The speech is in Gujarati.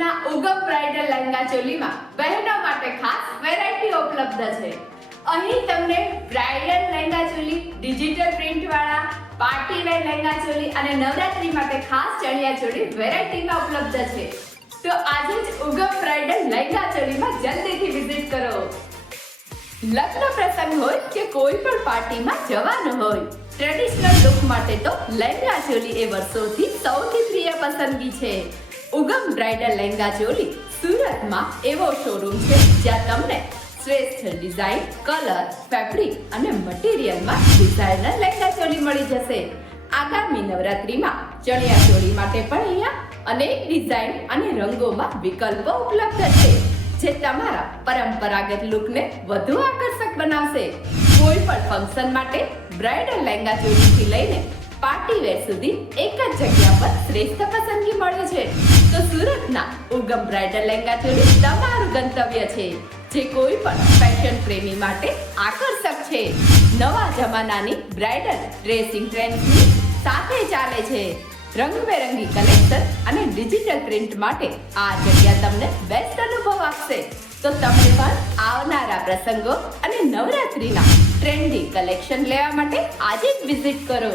આજના ઉગમ બ્રાઇડલ લહેંગા ચોલીમાં બહેનો માટે ખાસ વેરાયટી ઉપલબ્ધ છે. અહીં તમને bridal lehenga choli, digital print વાળા, પાર્ટી વેર લહેંગા ચોલી અને નવરાત્રી માટે ખાસ ચણિયા ચોલી વેરાયટીમાં ઉપલબ્ધ છે. તો આજે જ ઉગમ બ્રાઇડલ લહેંગા ચોલીમાં જલ્દીથી વિઝિટ કરો. લગ્ન પ્રસંગ હોય કે કોઈ પણ પાર્ટીમાં જવાનું હોય, ટ્રેડિશનલ લુક માટે તો લહેંગા ચોલી એ વર્ષોથી સૌથી પ્રિય પસંદગી છે. ઉગમ બ્રાઇડલ લહેંગા ચોલી સુરતમાં એવો શોરૂમ છે જ્યાં તમને શ્રેષ્ઠ ડિઝાઇન, કલર, ફેબ્રિક અને મટીરિયલમાં ડિઝાઇનર લહેંગા ચોલી મળી જશે. આગામી નવરાત્રીમાં ચણિયા ચોલી માટે પણ અહીંયા અનેક ડિઝાઇન અને રંગોમાં વિકલ્પો ઉપલબ્ધ છે, જે તમારા પરંપરાગત લુકને વધુ આકર્ષક બનાવશે. કોઈ પણ ફંક્શન માટે બ્રાઇડલ લહેંગા ચોલીથી લઈને પાર્ટી વેર સુધી એક જ જગ્યા પર શ્રેષ્ઠ પસંદગી મળે છે. તો સુરતના ઉગમ બ્રાઇડલ લહેંગા ચોલી તમારું ગંતવ્ય છે, જે કોઈ પણ ફેશન પ્રેમી માટે આકર્ષક છે. નવા જમાનાની બ્રાઇડલ ડ્રેસિંગ ટ્રેન્ડની સાથે ચાલે છે. રંગબેરંગી કલેક્શન અને ડિજિટલ પ્રિન્ટ માટે આ જગ્યા તમને બેસ્ટ અનુભવ આપશે. તો તમે પણ આવનારા પ્રસંગો અને નવરાત્રીના ટ્રેન્ડી કલેક્શન લેવા માટે આજે જ વિઝિટ કરો.